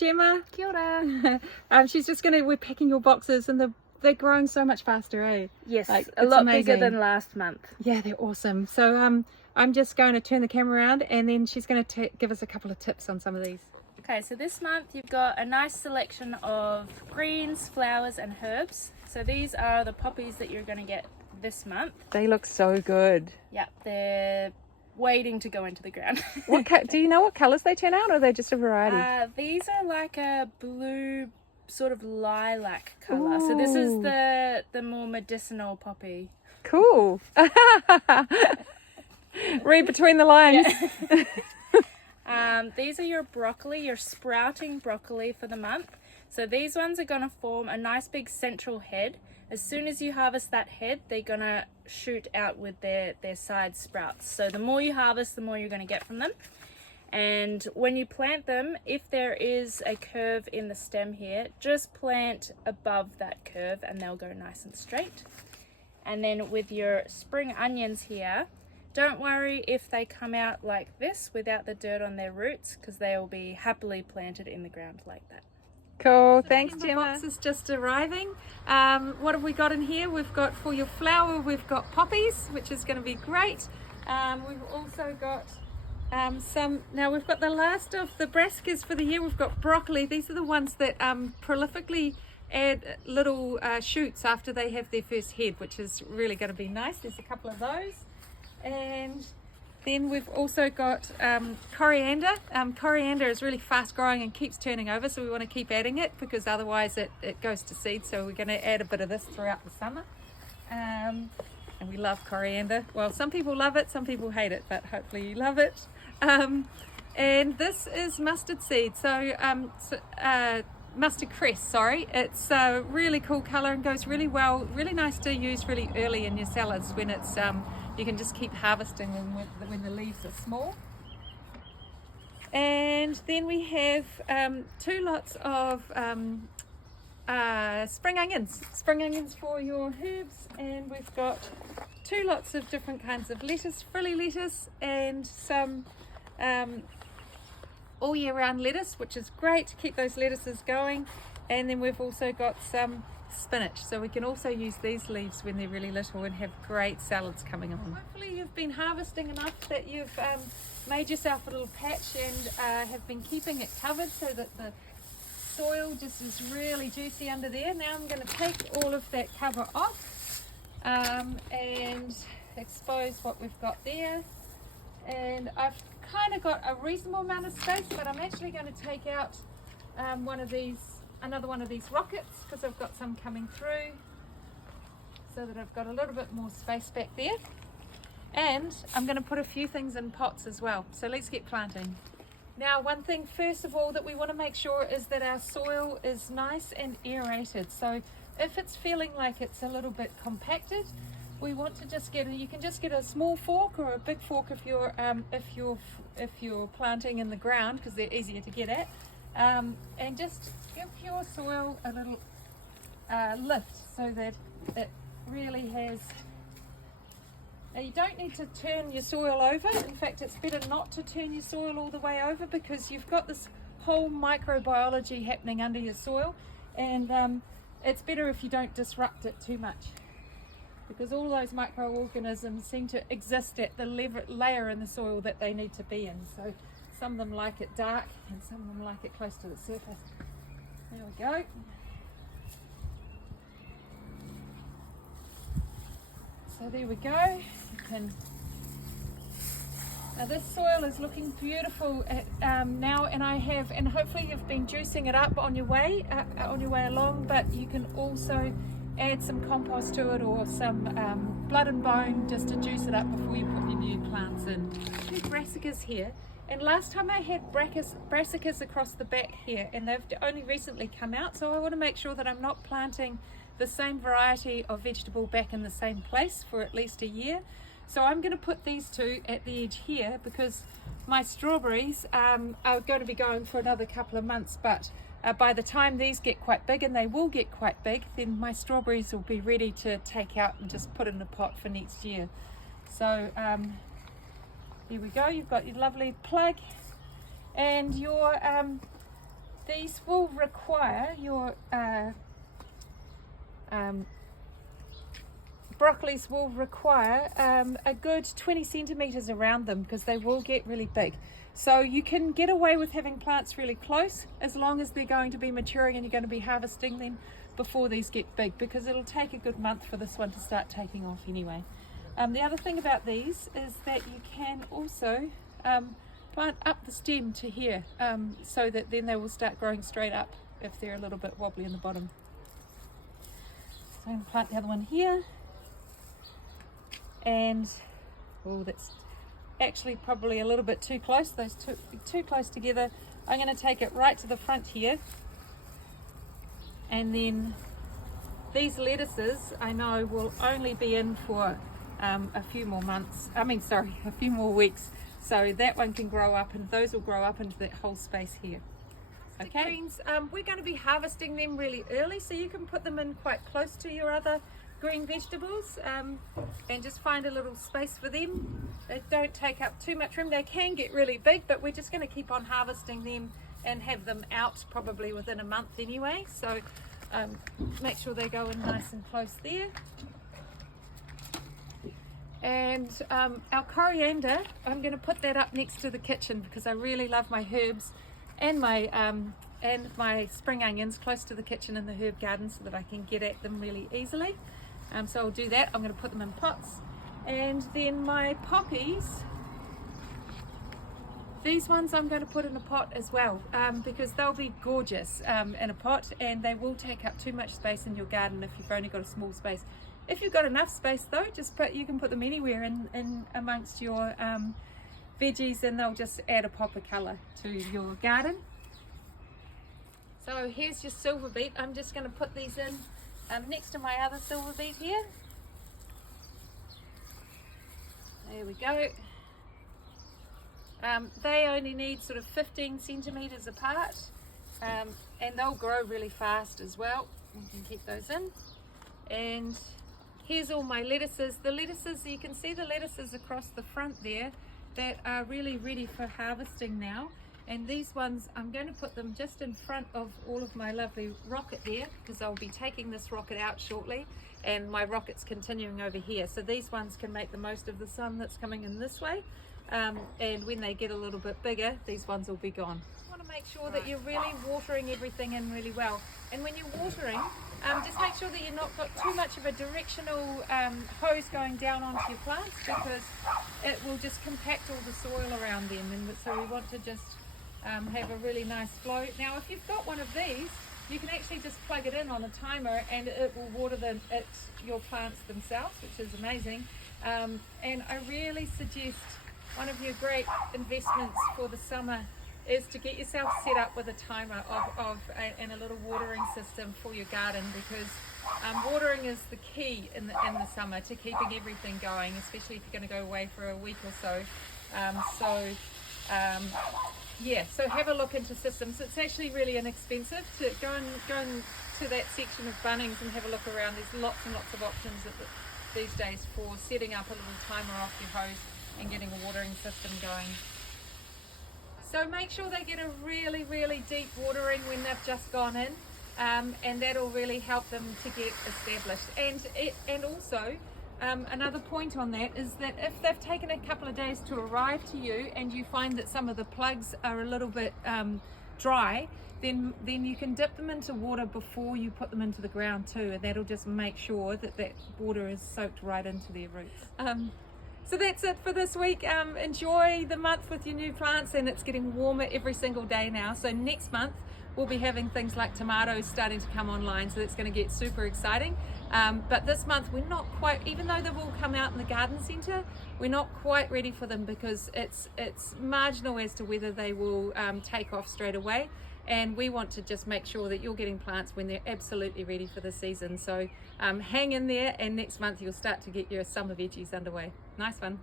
Gemma. Kia ora. She's just we're packing your boxes and they're growing so much faster, eh? Yes, like, a lot bigger amazing. than last month. Yeah, they're awesome. So I'm just going to turn the camera around and then she's going to give us a couple of tips on some of these. Okay, so this month you've got a nice selection of greens, flowers and herbs. So these are the poppies that you're going to get this month. They look so good. Yeah, they're waiting to go into the ground. Do you know what colours they turn out, or are they just a variety? These are like a blue sort of lilac colour. So this is the more medicinal poppy. Cool. Read between the lines. Yeah. These are your broccoli, your sprouting broccoli for the month. So these ones are going to form a nice big central head. As soon as you harvest that head, they're going to shoot out with their side sprouts. So the more you harvest, the more you're going to get from them. And when you plant them, if there is a curve in the stem here, just plant above that curve and they'll go nice and straight. And then with your spring onions here, don't worry if they come out like this without the dirt on their roots, because they will be happily planted in the ground like that. Cool, thanks Gemma. The box is just arriving. What have we got in here? We've got, for your flower, we've got poppies, which is going to be great. We've also got now we've got the last of the brassicas for the year. We've got broccoli. These are the ones that prolifically add little shoots after they have their first head, which is really going to be nice. There's a couple of those. And then we've also got coriander. Coriander is really fast growing and keeps turning over, so we want to keep adding it because otherwise it goes to seed. So we're going to add a bit of this throughout the summer. And we love coriander. Well, some people love it, some people hate it, but hopefully you love it. And this is mustard seed. Mustard cress, sorry. It's a really cool colour and goes really well, really nice to use really early in your salads when it's you can just keep harvesting them when the leaves are small. And then we have 2 lots of spring onions for your herbs, and we've got 2 lots of different kinds of lettuce, frilly lettuce, and some all year round lettuce, which is great to keep those lettuces going. And then we've also got some spinach, so we can also use these leaves when they're really little and have great salads coming on. Hopefully you've been harvesting enough that you've made yourself a little patch and have been keeping it covered so that the soil just is really juicy under there. Now I'm going to take all of that cover off and expose what we've got there. And I've kind of got a reasonable amount of space, but I'm actually going to take out another one of these rockets because I've got some coming through, so that I've got a little bit more space back there. And I'm going to put a few things in pots as well. So let's get planting. Now, one thing first of all that we want to make sure is that our soil is nice and aerated. So if it's feeling like it's a little bit compacted, we want to just you can just get a small fork or a big fork if you're planting in the ground, because they're easier to get at, and just give your soil a little lift so that it really has. Now you don't need to turn your soil over. In fact, it's better not to turn your soil all the way over, because you've got this whole microbiology happening under your soil, and it's better if you don't disrupt it too much, because all those microorganisms seem to exist at the layer in the soil that they need to be in. So some of them like it dark and some of them like it close to the surface. There we go. So there we go. Now this soil is looking beautiful now, and hopefully you've been juicing it up on your way along, but you can also add some compost to it or some blood and bone just to juice it up before you put your new plants in. 2 brassicas here, and last time I had brassicas across the back here, and they've only recently come out, so I want to make sure that I'm not planting the same variety of vegetable back in the same place for at least a year. So I'm going to put these 2 at the edge here, because my strawberries are going to be going for another couple of months, but by the time these get quite big, and they will get quite big, then my strawberries will be ready to take out and just put in a pot for next year. So here we go. You've got your lovely plug and your these will require your broccolis will require a good 20 centimeters around them because they will get really big. So you can get away with having plants really close as long as they're going to be maturing and you're going to be harvesting them before these get big, because it'll take a good month for this one to start taking off anyway. The other thing about these is that you can also plant up the stem to here, so that then they will start growing straight up if they're a little bit wobbly in the bottom. So I'm going to plant the other one here, and oh, that's actually probably a little bit too close. Those too close together. I'm going to take it right to the front here, and then these lettuces I know will only be in for a few more months. A few more weeks. So that one can grow up, and those will grow up into that whole space here. Okay. Greens, we're going to be harvesting them really early, so you can put them in quite close to your other green vegetables, and just find a little space for them. They don't take up too much room. They can get really big, but we're just going to keep on harvesting them and have them out probably within a month anyway. So make sure they go in nice and close there. And our coriander, I'm going to put that up next to the kitchen because I really love my herbs and my spring onions close to the kitchen in the herb garden so that I can get at them really easily. So I'll do that. I'm going to put them in pots. And then my poppies, these ones I'm going to put in a pot as well, because they'll be gorgeous in a pot, and they will take up too much space in your garden if you've only got a small space. If you've got enough space though, you can put them anywhere in amongst your veggies, and they'll just add a pop of colour to your garden. So here's your silver beet. I'm just going to put these in next to my other silver beet here. There we go. They only need sort of 15 centimeters apart, and they'll grow really fast as well. You can keep those in. And here's all my lettuces. The lettuces, you can see the lettuces across the front there that are really ready for harvesting now. And these ones, I'm going to put them just in front of all of my lovely rocket there, because I'll be taking this rocket out shortly, and my rocket's continuing over here. So these ones can make the most of the sun that's coming in this way. And when they get a little bit bigger, these ones will be gone. You want to make sure that you're really watering everything in really well. And when you're watering, just make sure that you've not got too much of a directional hose going down onto your plants, because it will just compact all the soil around them. And so we want to just have a really nice flow. Now if you've got one of these, you can actually just plug it in on a timer and it will water your plants themselves, which is amazing. And I really suggest one of your great investments for the summer is to get yourself set up with a timer and a little watering system for your garden, because watering is the key in the summer to keeping everything going, especially if you're going to go away for a week or so. So have a look into systems. It's actually really inexpensive to go to that section of Bunnings and have a look around. There's lots and lots of options these days for setting up a little timer off your hose and getting a watering system going. So make sure they get a really, really deep watering when they've just gone in, and that'll really help them to get established. And also, another point on that is that if they've taken a couple of days to arrive to you and you find that some of the plugs are a little bit dry, then you can dip them into water before you put them into the ground too, and that'll just make sure that water is soaked right into their roots. So that's it for this week. Enjoy the month with your new plants, and it's getting warmer every single day now. So next month we'll be having things like tomatoes starting to come online, so that's going to get super exciting. But this month we're not quite, even though they will come out in the garden centre, we're not quite ready for them because it's marginal as to whether they will take off straight away. And we want to just make sure that you're getting plants when they're absolutely ready for the season. So hang in there, and next month you'll start to get your summer veggies underway. Nice one.